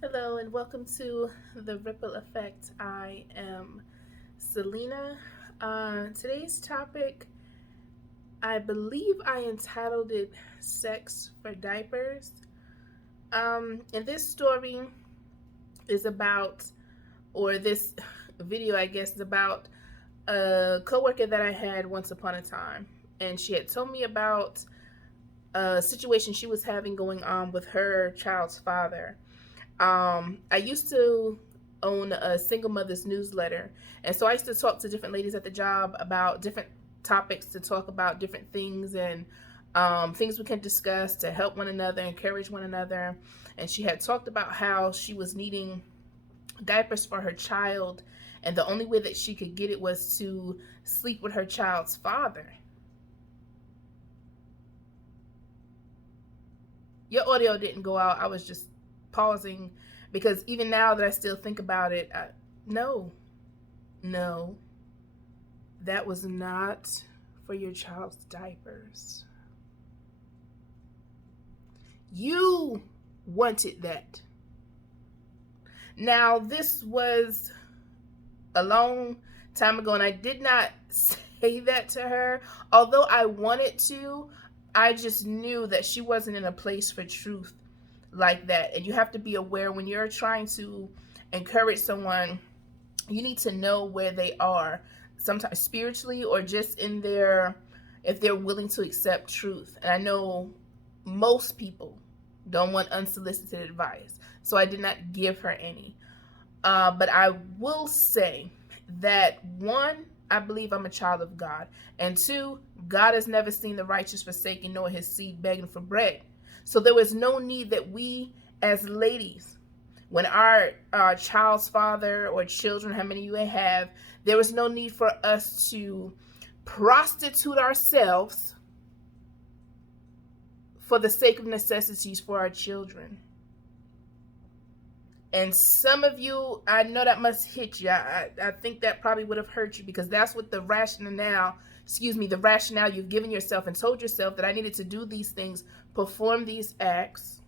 Hello and welcome to the Ripple Effect. I am Selena. Today's topic, I believe I entitled it Sex for Diapers. And this story is about, or this video, I guess, is about a coworker that I had once upon a time. And she had told me about a situation she was having going on with her child's father. I used to own a single mother's newsletter, and so I used to talk to different ladies at the job about different topics to talk about different things and things we can discuss to help one another, encourage one another. And she had talked about how she was needing diapers for her child, and the only way that she could get it was to sleep with her child's father. Your audio didn't go out. I was just pausing because even now that I still think about it, no, no, that was not for your child's diapers. You wanted that. Now, this was a long time ago, and I did not say that to her. Although I wanted to, I just knew that she wasn't in a place for truth like that. And you have to be aware when you're trying to encourage someone, you need to know where they are, sometimes spiritually or just in their, if they're willing to accept truth. And I know most people don't want unsolicited advice, so I did not give her any. But I will say that one, I believe I'm a child of God, and two, God has never seen the righteous forsaken nor his seed begging for bread. So there was no need that we as ladies, when our child's father or children, how many you may have, there was no need for us to prostitute ourselves for the sake of necessities for our children. And some of you, I know that must hit you. I think that probably would have hurt you because that's what the rationale you've given yourself and told yourself that I needed to do these things, perform these acts,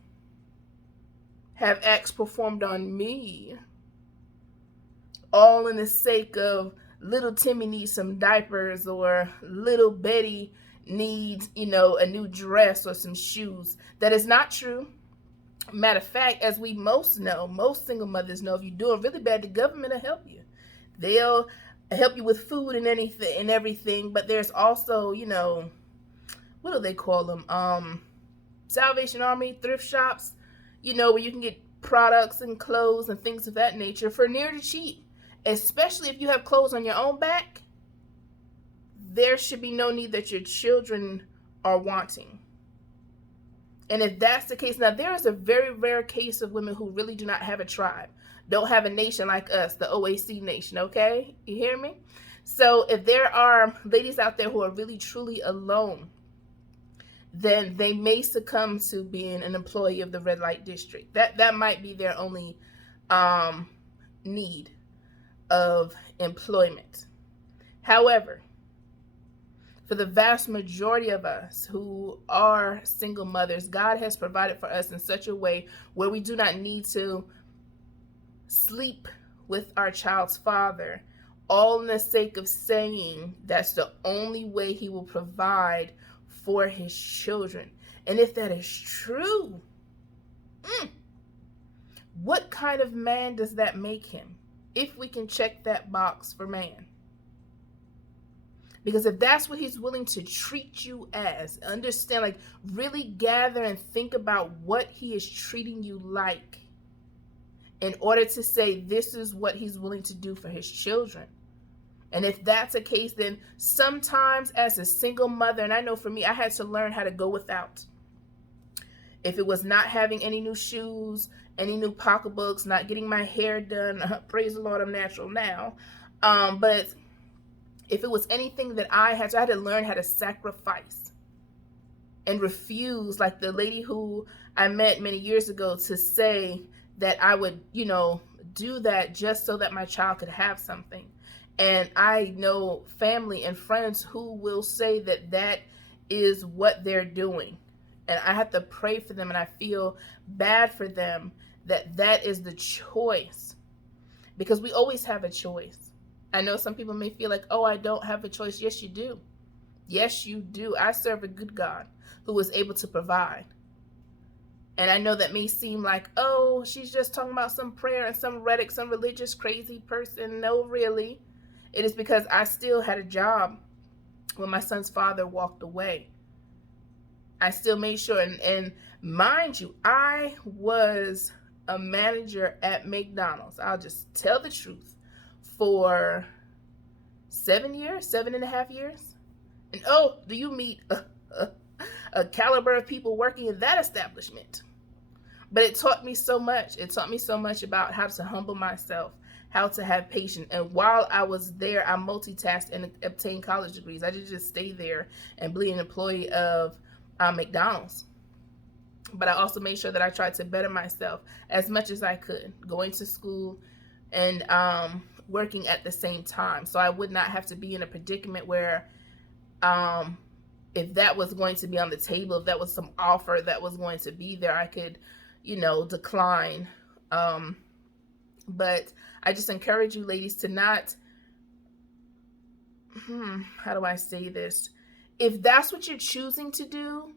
have acts performed on me, all in the sake of little Timmy needs some diapers or little Betty needs, a new dress or some shoes. That is not true. Matter of fact, as we most know, most single mothers know, if you're doing really bad, the government will help you. They'll help you with food and anything and everything. But there's also, what do they call them? Salvation Army, thrift shops, where you can get products and clothes and things of that nature for near to cheap. Especially if you have clothes on your own back, there should be no need that your children are wanting. And if that's the case, now there is a very rare case of women who really do not have a tribe, don't have a nation like us, the OAC nation, okay? You hear me? So if there are ladies out there who are really truly alone, then they may succumb to being an employee of the red light district. That might be their only need of employment. However, for the vast majority of us who are single mothers, God has provided for us in such a way where we do not need to sleep with our child's father, all in the sake of saying that's the only way he will provide for his children. And if that is true, what kind of man does that make him? If we can check that box for man. Because if that's what he's willing to treat you as, understand, like really gather and think about what he is treating you like in order to say this is what he's willing to do for his children. And if that's the case, then sometimes as a single mother, and I know for me, I had to learn how to go without. If it was not having any new shoes, any new pocketbooks, not getting my hair done, praise the Lord, I'm natural now. But if it was anything that I had to learn how to sacrifice and refuse, like the lady who I met many years ago, to say that I would, do that just so that my child could have something. And I know family and friends who will say that that is what they're doing. And I have to pray for them, and I feel bad for them that is the choice, because we always have a choice. I know some people may feel like, oh, I don't have a choice. Yes, you do. Yes, you do. I serve a good God who is able to provide. And I know that may seem like, oh, she's just talking about some prayer and some rhetoric, some religious crazy person. No, really. It is because I still had a job when my son's father walked away. I still made sure, and mind you, I was a manager at McDonald's. I'll just tell the truth, for 7 years, 7.5 years. And oh, do you meet a caliber of people working in that establishment? But it taught me so much. It taught me so much about how to humble myself, how to have patience. And while I was there, I multitasked and obtained college degrees. I didn't just stay there and be an employee of McDonald's. But I also made sure that I tried to better myself as much as I could, going to school and working at the same time. So I would not have to be in a predicament where if that was going to be on the table, if that was some offer that was going to be there, I could, decline. But I just encourage you ladies to not, how do I say this? If that's what you're choosing to do,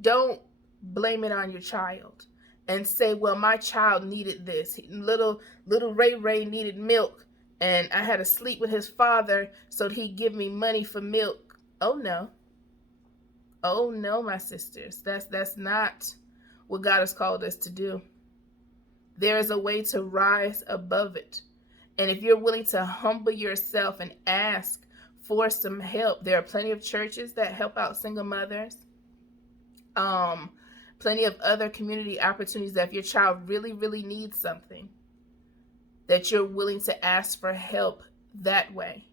don't blame it on your child and say, well, my child needed this. Little Ray needed milk, and I had to sleep with his father so he'd give me money for milk. Oh no. Oh no, my sisters. That's not what God has called us to do. There is a way to rise above it. And if you're willing to humble yourself and ask for some help, there are plenty of churches that help out single mothers. Plenty of other community opportunities that if your child really, really needs something, that you're willing to ask for help that way,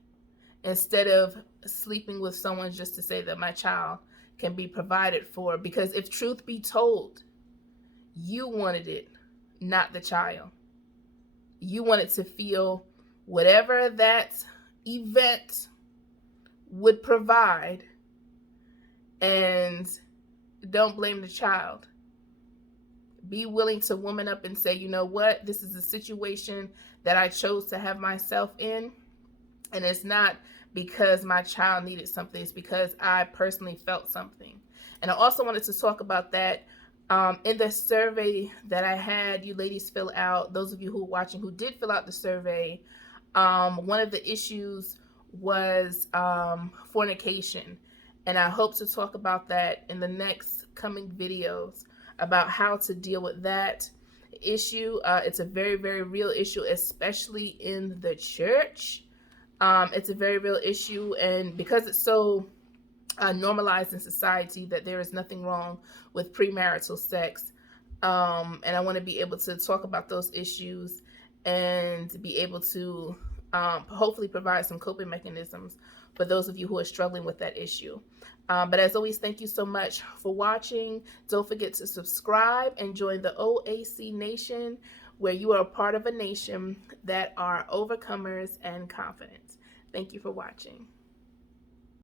instead of sleeping with someone just to say that my child can be provided for. Because if truth be told, you wanted it, not the child. You wanted to feel whatever that event would provide, and don't blame the child. Be willing to woman up and say, you know what, this is a situation that I chose to have myself in, and it's not because my child needed something. It's because I personally felt something. And I also wanted to talk about that in the survey that I had you ladies fill out. Those of you who are watching who did fill out the survey, one of the issues was fornication. And I hope to talk about that in the next coming videos, about how to deal with that issue. It's a very, very real issue, especially in the church. It's a very real issue, and because it's so normalized in society that there is nothing wrong with premarital sex, and I want to be able to talk about those issues and be able to hopefully provide some coping mechanisms for those of you who are struggling with that issue. But as always, thank you so much for watching. Don't forget to subscribe and join the OAC Nation, where you are a part of a nation that are overcomers and confident. Thank you for watching.